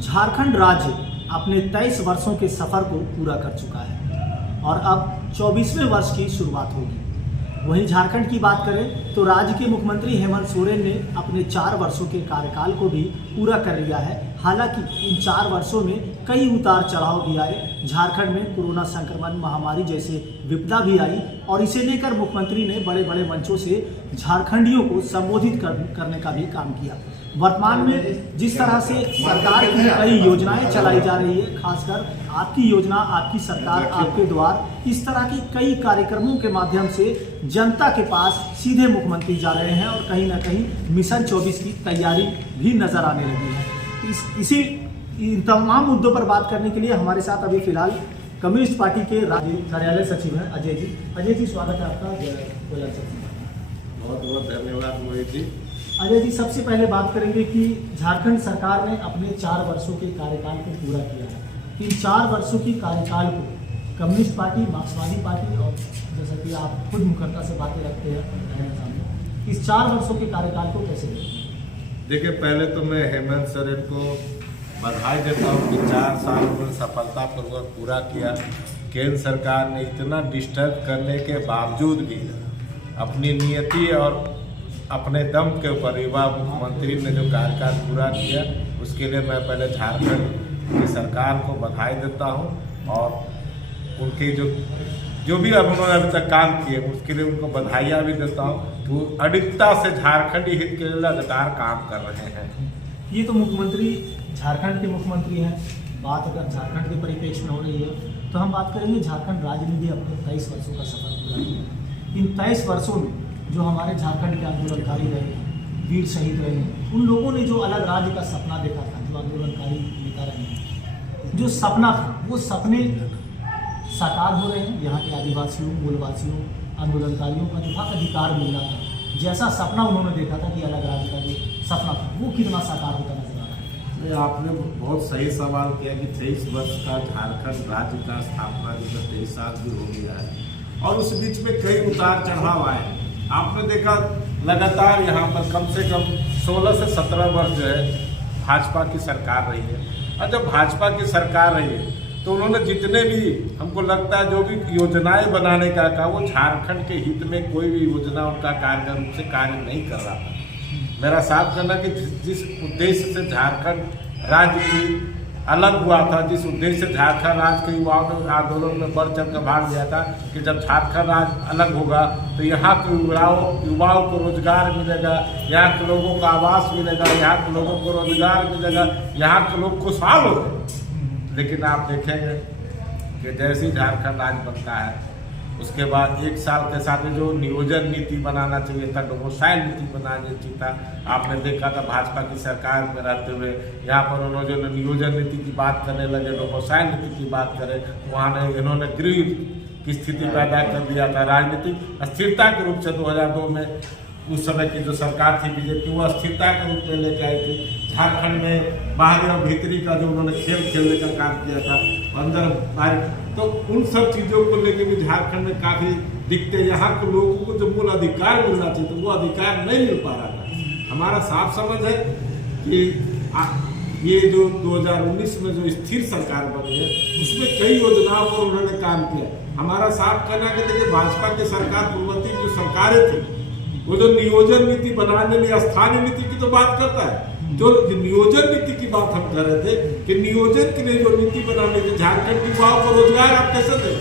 झारखंड राज्य अपने 23 वर्षों के सफर को पूरा कर चुका है और अब 24वें वर्ष की शुरुआत होगी। वहीं झारखंड की बात करें तो राज्य के मुख्यमंत्री हेमंत सोरेन ने अपने 4 वर्षों के कार्यकाल को भी पूरा कर लिया है। हालांकि इन 4 वर्षों में कई उतार चढ़ाव भी आए। झारखंड में कोरोना संक्रमण महामारी जैसे विपदा भी आई और इसे लेकर मुख्यमंत्री ने बड़े बड़े मंचों से झारखंडियों को संबोधित करने का भी काम किया। वर्तमान में जिस तरह से सरकार की कई योजनाएं चलाई जा रही है, खासकर आपकी योजना आपकी सरकार आपके द्वार, इस तरह की कई कार्यक्रमों के माध्यम से जनता के पास सीधे मुख्यमंत्री जा रहे हैं और कहीं ना कहीं मिशन 24 की तैयारी भी नजर आने लगी है। इसी इन तमाम मुद्दों पर बात करने के लिए हमारे साथ अभी फिलहाल कम्युनिस्ट पार्टी के राज्य कार्यालय सचिव हैं अजय जी। अजय जी, स्वागत है आपका। बहुत बहुत धन्यवाद मोहित जी। अजय जी, सबसे पहले बात करेंगे कि झारखंड सरकार ने अपने 4 वर्षों के कार्यकाल को पूरा किया है। इन 4 वर्षों की कार्यकाल को कम्युनिस्ट पार्टी, मार्क्सवादी पार्टी और जैसा कि आप खुद मुखरता से बातें रखते हैं अपने सामने, इस 4 वर्षों के कार्यकाल को कैसे देखते हैं? देखिए, पहले तो मैं हेमंत सोरेन को बधाई देता हूँ कि 4 साल उन्होंने सफलतापूर्वक पूरा किया। केंद्र सरकार ने इतना डिस्टर्ब करने के बावजूद भी अपनी नियति और अपने दम के ऊपर युवा मुख्यमंत्री ने जो कार्यकाल पूरा किया, उसके लिए मैं पहले झारखंड की सरकार को बधाई देता हूं और उनकी जो भी अब उन्होंने अभी तक काम किए उसके लिए उनको बधाइयाँ भी देता हूं। तो अडिगता से झारखंडी हित के लिए लगातार काम कर रहे हैं। ये तो मुख्यमंत्री झारखंड के मुख्यमंत्री हैं। बात अगर झारखंड के परिप्रेक्ष्य में हो रही है तो हम बात करेंगे झारखंड राज्य ने भी अपने 23 वर्षों का सफर पूरा किया। इन 23 वर्षों में जो हमारे झारखंड के आंदोलनकारी रहे, वीर शहीद रहे, उन लोगों ने जो अलग राज्य का सपना देखा था, जो आंदोलनकारी नेता रहे, जो सपना था, वो सपने साकार हो रहे हैं। यहाँ के आदिवासियों, मूलवासियों, आंदोलनकारियों का जो हक अधिकार मिलना था, जैसा सपना उन्होंने देखा था कि अलग राज्य का जो सपना था, वो कितना साकार होता नजर आ रहा है? आपने बहुत सही सवाल किया कि 23 वर्ष का झारखंड राज्य का स्थापना जो 23 साल भी हो गया है और उस बीच में कई उतार चढ़ाव आए। आपने देखा लगातार यहाँ पर कम से कम 16 से 17 वर्ष जो है भाजपा की सरकार रही है और जब भाजपा की सरकार रही है तो उन्होंने जितने भी, हमको लगता है जो भी योजनाएं बनाने का कहा, वो झारखंड के हित में कोई भी योजना उनका कारगर रूप से कार्य नहीं कर रहा था। मेरा साफ कहना कि जिस उद्देश्य से झारखंड राज्य की अलग हुआ था, जिस उद्देश्य से झारखंड राज्य के युवाओं ने आंदोलन में बढ़ चढ़ कर भाग लिया था कि जब झारखंड राज्य अलग होगा तो यहाँ के युवाओं को रोजगार मिलेगा, यहाँ के लोगों को आवास मिलेगा, यहाँ के लोगों को रोजगार मिलेगा, यहाँ के लोग खुशहाल होंगे। लेकिन आप देखेंगे कि जैसे ही झारखंड राज्य बनता है उसके बाद 1 साल के साथ जो नियोजन नीति बनाना चाहिए था, डोमिसाइल नीति बनाना चाहिए था, आपने देखा था भाजपा की सरकार में रहते हुए यहाँ पर उन्होंने जो नियोजन नीति की बात करने लगे, डोमिसाइल नीति की बात करें, वहाँ ने इन्होंने गृह की स्थिति पैदा कर दिया था। राजनीतिक अस्थिरता के रूप से 2002 में उस समय की जो सरकार थी बीजेपी, वो अस्थिरता के रूप में लेके आई थी। झारखंड में बाहरी और भीतरी का जो उन्होंने खेल खेलने का काम किया था, अंदर बाहर, तो उन सब चीज़ों को लेके भी झारखंड में काफ़ी दिक्कतें, यहाँ के लोगों को जो मूल अधिकार मिलना चाहिए तो वो अधिकार नहीं मिल पा रहा था। हमारा साफ समझ है कि ये जो 2019 में जो स्थिर सरकार बनी है उसमें कई योजनाओं पर उन्होंने काम किया। हमारा साफ कहना कि देखिए, भाजपा की सरकार पूर्ववर्ती जो सरकारें थी वो जो नियोजन नीति बनाने लिए स्थानीय नीति की तो बात करता है, जो नियोजन नीति की बात हम कर रहे थे कि नियोजन के लिए जो नीति बनाने थी, झारखंड की युवाओं को रोजगार आप कैसे दें?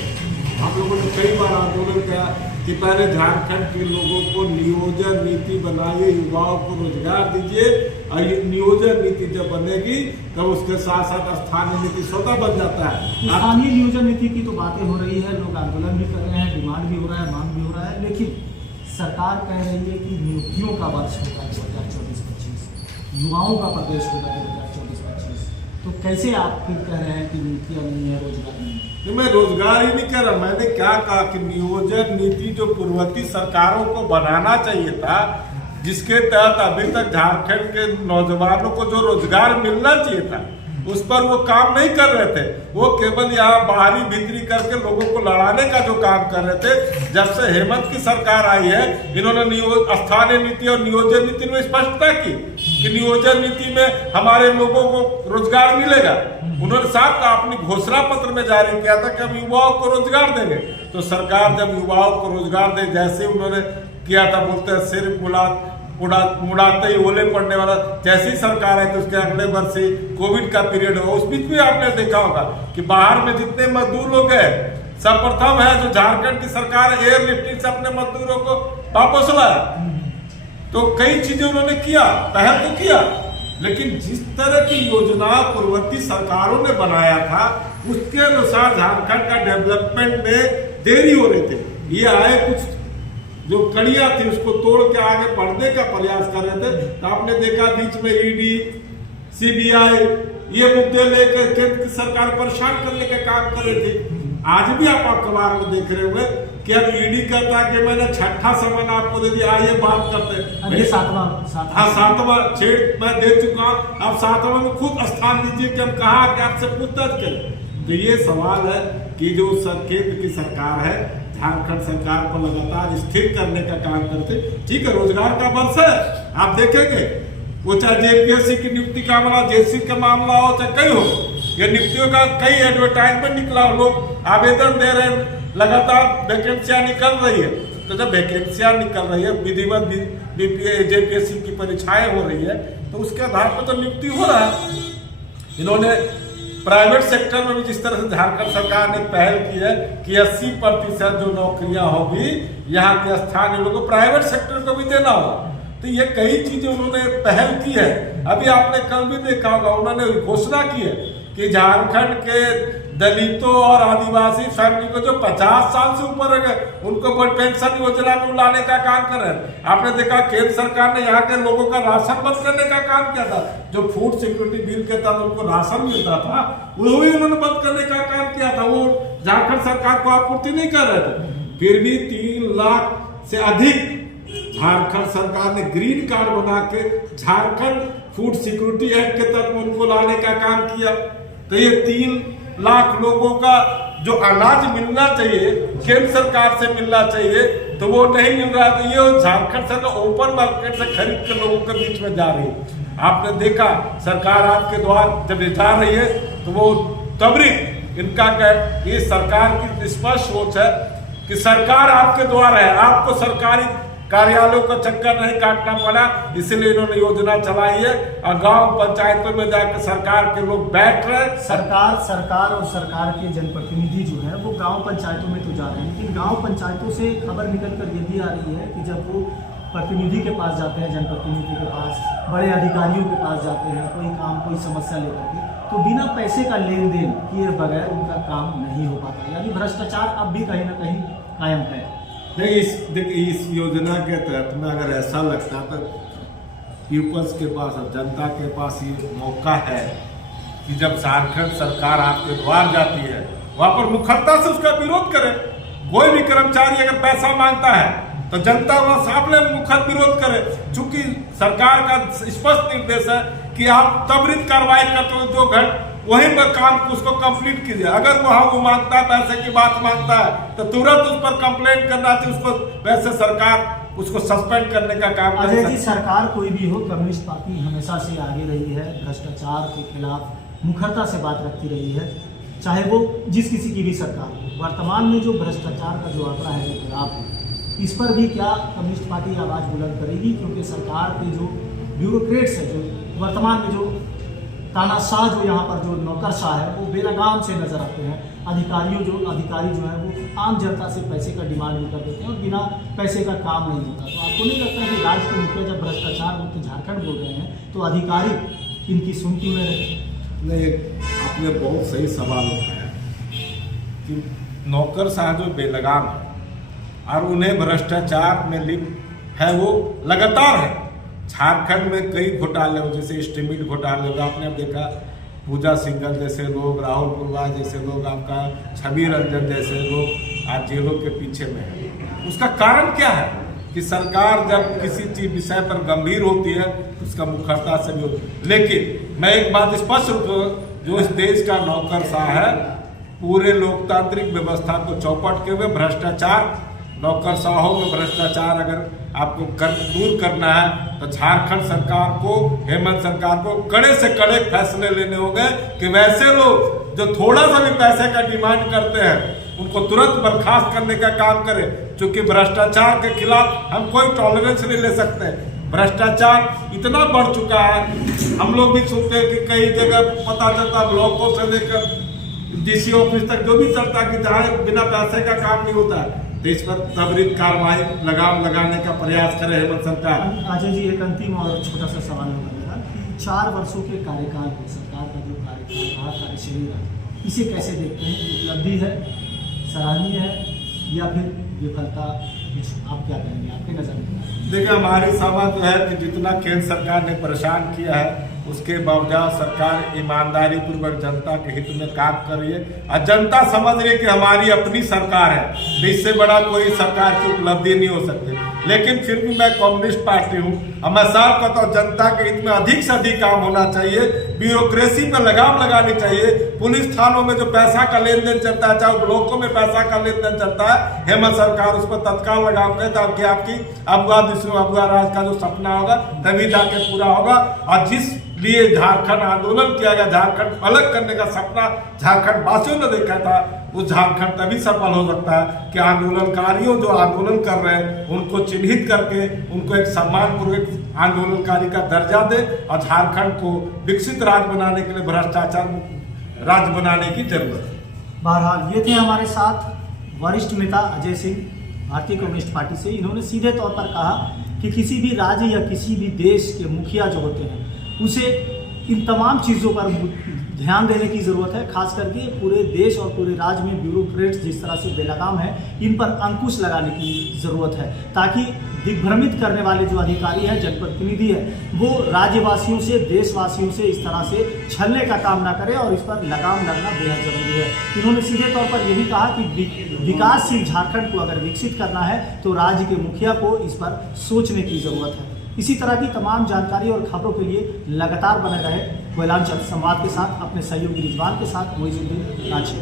हम लोगों ने कई बार आंदोलन किया कि पहले झारखंड के लोगों को नियोजन नीति बनाइए, युवाओं को रोजगार दीजिए और ये नियोजन नीति जब बनेगी तब उसके साथ साथ स्थानीय नीति स्वतः बन जाता है। स्थानीय नियोजन नीति की तो बातें हो रही है, लोग आंदोलन भी कर रहे हैं, डिमांड भी हो रहा है, मांग भी हो रहा है, लेकिन सरकार कह रही है कि नियुक्तियों का वर्ष होगा 2024-25, युवाओं का प्रदेश होगा 2024-25। तो कैसे आप फिर कह रहे हैं कि नियुक्तियाँ नहीं है, रोजगार नहीं है? मैं रोजगार ही नहीं कह रहा, मैंने क्या कहा कि नियोजन नीति जो पूर्ववर्ती सरकारों को बनाना चाहिए था, जिसके तहत अभी तक झारखंड के नौजवानों को जो रोजगार मिलना चाहिए था, उस पर वो काम नहीं कर रहे थे। वो केवल यहाँ बाहरी भीतरी करके लोगों को लड़ाने का जो काम कर रहे थे। जब से हेमंत की सरकार आई है, इन्होंने स्थानीय नीति और नियोजन नीति में स्पष्टता की कि नियोजन नीति में हमारे लोगों को रोजगार मिलेगा। उन्होंने साफ अपनी घोषणा पत्र में जारी किया था कि हम युवाओं को रोजगार देंगे। तो सरकार जब युवाओं को रोजगार दे, जैसे उन्होंने किया था, बोलते हैं सिर्फ मुड़ाते ही ओले पड़ने वाला, जैसी सरकार है तो उसके अगले वर्ष से कोविड का पीरियड हो। उस बीच में आपने देखा होगा कि बाहर में जितने मजदूर लोग हैं, सर्वप्रथम है जो झारखंड की सरकार एयरलिफ्टिंग से अपने मजदूरों को वापस लाया। तो कई चीजें उन्होंने किया, पहल तो किया, लेकिन जिस तरह की योजना पूर्ववर्ती सरकारों ने बनाया था उसके अनुसार झारखंड का डेवलपमेंट में देरी हो रही थी। ये आए कुछ जो कड़ियां थी उसको तोड़ के आगे बढ़ने का प्रयास कर रहे थे। तो आपने देखा बीच में ईडी, सीबीआई ये मुद्दे लेकर केंद्र की सरकार परेशान करने का काम कर रही थी। आज भी आप अखबार में देख रहे होंगे कि अब ईडी कहता है कि मैंने छठा समन आपको दे दिया, आइए बात करते हैं। सातवां 6 मैं दे चुका हूं, अब 7वां में खुद स्थान दीजिए कि हम कहा कि आपसे पूछताछ करें। तो ये सवाल है कि जो केंद्र की सरकार है, झारखंड सरकार को लगातार स्थिर करने का काम करते। ठीक है, रोजगार का वर्ष है, आप देखेंगे वो चाहे जेपीएससी की नियुक्ति का मामला, जेसी का मामला हो, चाहे कई हो, ये नियुक्तियों का कई एडवर्टाइजमेंट निकला, लोग आवेदन दे रहे हैं, लगातार वैकेंसियां निकल रही है। तो जब वैकेंसियां निकल रही है, विधिवत जेपीएससी की परीक्षाएं हो रही है, तो उसके आधार पर तो नियुक्ति हो रहा है। इन्होंने प्राइवेट सेक्टर में भी जिस तरह से झारखंड सरकार ने पहल की है कि 80% जो नौकरियां होगी यहाँ के स्थानीय लोगों को प्राइवेट सेक्टर को भी देना होगा। तो ये कई चीजें उन्होंने पहल की है। अभी आपने कल भी देखा होगा, उन्होंने घोषणा की है कि झारखंड के दलितों और आदिवासी फैमिली को जो 50 साल से ऊपर है उनको पेंशन योजना में लाने का काम कर रहे हैं। आपने देखा केंद्र सरकार ने यहाँ के लोगों का राशन बंद करने का काम किया था। जो फूड सिक्योरिटी बिल के तहत उनको राशन मिलता था वो भी उन्होंने बंद करने का काम किया था। वो झारखंड सरकार को आपूर्ति नहीं कर रहे थे। फिर भी 3 लाख से अधिक झारखंड सरकार ने ग्रीन कार्ड बना के झारखंड फूड सिक्योरिटी एक्ट के तहत उनको लाने का काम किया। तो ये 3 लाख लोगों का जो अनाज मिलना चाहिए, केंद्र सरकार से मिलना चाहिए, तो वो नहीं मिल रहा। तो ये झारखंड सरकार ओपन मार्केट से खरीद के लोगों के बीच में जा रही है। आपने देखा सरकार आपके द्वार जब जा रही है तो वो त्वरित इनका ये सरकार की स्पष्ट सोच है कि सरकार आपके द्वार है, आपको सरकारी कार्यालयों का चक्कर नहीं काटना पड़ा, इसलिए इन्होंने योजना चलाई है। और गांव पंचायतों में जाकर सरकार के लोग बैठ रहे। सरकार और सरकार के जनप्रतिनिधि जो है वो गांव पंचायतों में तो जा रहे हैं, लेकिन गांव पंचायतों से खबर निकल कर ये भी आ रही है कि जब वो प्रतिनिधि के पास जाते हैं, जनप्रतिनिधि के पास, बड़े अधिकारियों के पास जाते हैं, कोई काम कोई समस्या लेकर के, तो बिना पैसे का लेन देन किए बगैर उनका काम नहीं हो पाता। यानी भ्रष्टाचार अब भी कहीं ना कहीं कायम है। देखिए इस योजना के तहत में अगर ऐसा लगता तो पीपल्स के पास और जनता के पास ये मौका है कि जब झारखंड सरकार आपके द्वार जाती है वहां पर मुखरता से उसका विरोध करे। कोई भी कर्मचारी अगर पैसा मांगता है तो जनता वहां सामने मुखर विरोध करे। चूंकि सरकार का स्पष्ट निर्देश है कि आप त्वरित कार्रवाई करते हो, 2 घंटे वहीं पर काम उसको कंप्लीट कीजिए। अगर वो मांगता है, पैसे की बात मांगता है, तो तुरंत उस पर कंप्लेंट करना चाहिए। उसको वैसे सरकार उसको सस्पेंड करने का काम अजय जी, सरकार कोई भी हो, कम्युनिस्ट पार्टी हमेशा से आगे रही है, भ्रष्टाचार के खिलाफ मुखरता से बात रखती रही है, चाहे वो जिस किसी की भी सरकार हो। वर्तमान में जो भ्रष्टाचार का जो आंकड़ा है, जो खिलाफ है, इस पर भी क्या कम्युनिस्ट पार्टी आवाज बुलंद करेगी? क्योंकि सरकार के जो ब्यूरोक्रेट्स है, जो वर्तमान में जो तानाशाह जो यहाँ पर जो नौकरशाह है, वो बेलगाम से नजर आते हैं। अधिकारी जो है वो आम जनता से पैसे का डिमांड भी कर देते हैं और बिना पैसे का काम नहीं होता। तो आपको नहीं लगता कि राज्य के मुखिया जब भ्रष्टाचार मुक्त झारखंड बोल रहे हैं तो अधिकारी इनकी सुनती में रहे? नहीं, आपने बहुत सही सवाल उठाया कि नौकरशाह जो बेलगाम है और उन्हें भ्रष्टाचार में लिप्त है वो लगातार है। झारखंड में कई घोटाले हो, जैसे स्टीमिट घोटाले हो, आपने देखा पूजा सिंघल जैसे लोग, राहुल पुरवार जैसे लोग, आपका छवि रंजन जैसे लोग आज जेलों के पीछे में है। उसका कारण क्या है कि सरकार जब किसी चीज विषय पर गंभीर होती है तो उसका मुखरता से भी होती है। लेकिन मैं एक बात स्पष्ट रूप से, जो इस देश का नौकरशाह है, पूरे लोकतांत्रिक व्यवस्था को चौपट के हुए भ्रष्टाचार, नौकरशाहों में भ्रष्टाचार अगर आपको दूर करना है तो झारखंड सरकार को, हेमंत सरकार को कड़े से कड़े फैसले लेने होंगे कि वैसे लोग जो थोड़ा सा भी पैसे का डिमांड करते हैं उनको तुरंत बर्खास्त करने का काम करें। क्योंकि भ्रष्टाचार के खिलाफ हम कोई टॉलरेंस नहीं ले सकते। भ्रष्टाचार इतना बढ़ चुका है, हम लोग भी सुनते हैं कि कई जगह पता चलता ब्लॉकों से लेकर डीसी ऑफिस तक जो भी चलता है कि जहाँ बिना पैसे का काम नहीं होता है, तो इस पर त्वरित कार्रवाई लगाम लगाने का प्रयास करे हेमंत सरकार। अजय जी, एक अंतिम और छोटा सा सवाल होगा मेरा कि 4 वर्षों के कार्यकाल में सरकार का जो कार्यकाल रहा, कार्यशैली रहा, इसे कैसे देखते हैं? उपलब्धि है, सराहनीय है या फिर विफलता? आप क्या कहेंगे, आपके नजर में? देखिए, हमारी समझ है कि जितना केंद्र सरकार ने परेशान किया है उसके बावजूद सरकार ईमानदारी पूर्वक जनता के हित में काम कर रही है और जनता समझ रही है कि हमारी अपनी सरकार है, तो इससे बड़ा कोई सरकार की उपलब्धि नहीं हो सकती। लेकिन फिर भी मैं कम्युनिस्ट पार्टी हूँ और मैं साफ कहता हूँ, जनता के हित में अधिक से अधिक काम होना चाहिए, ब्यूरोक्रेसी पर लगाम लगानी चाहिए। पुलिस थानों में जो पैसा का लेन देन चलता है, चाहे ब्लॉकों में पैसा का लेन देन चलता है, हेमंत सरकार उस पर तत्काल लगाम करे ताकि आपकी अबुआ राज का जो सपना होगा तभी जाके पूरा होगा। और जिस लिए झारखंड आंदोलन किया गया, झारखंड अलग करने का सपना झारखंड वासियों ने देखा था, उस झारखंड तभी सफल हो सकता है कि आंदोलनकारियों जो आंदोलन कर रहे हैं उनको चिन्हित करके उनको एक सम्मानपूर्वक आंदोलनकारी का दर्जा दे और झारखंड को विकसित राज्य बनाने के लिए भ्रष्टाचार राज्य बनाने की जरूरत है। बहरहाल ये थे हमारे साथ वरिष्ठ नेता अजय सिंह, भारतीय कम्युनिस्ट पार्टी से। इन्होंने सीधे तौर पर कहा कि किसी भी राज्य या किसी भी देश के मुखिया जो होते हैं उसे इन तमाम चीज़ों पर ध्यान देने की ज़रूरत है। खास करके पूरे देश और पूरे राज्य में ब्यूरोक्रेट्स जिस तरह से बेलगाम है, इन पर अंकुश लगाने की ज़रूरत है ताकि दिग्भ्रमित करने वाले जो अधिकारी हैं, जनप्रतिनिधि हैं, वो राज्यवासियों से, देशवासियों से इस तरह से छलने का काम ना करें और इस पर लगाम लगना बेहद ज़रूरी है। इन्होंने सीधे तौर पर ये भी कहा कि विकासशील झारखंड को अगर विकसित करना है तो राज्य के मुखिया को इस पर सोचने की ज़रूरत है। इसी तरह की तमाम जानकारी और खबरों के लिए लगातार बने रहे कोयलांचल संवाद के साथ, अपने सहयोगी रिजवान के साथ। मोइजुद्दीन, रांची।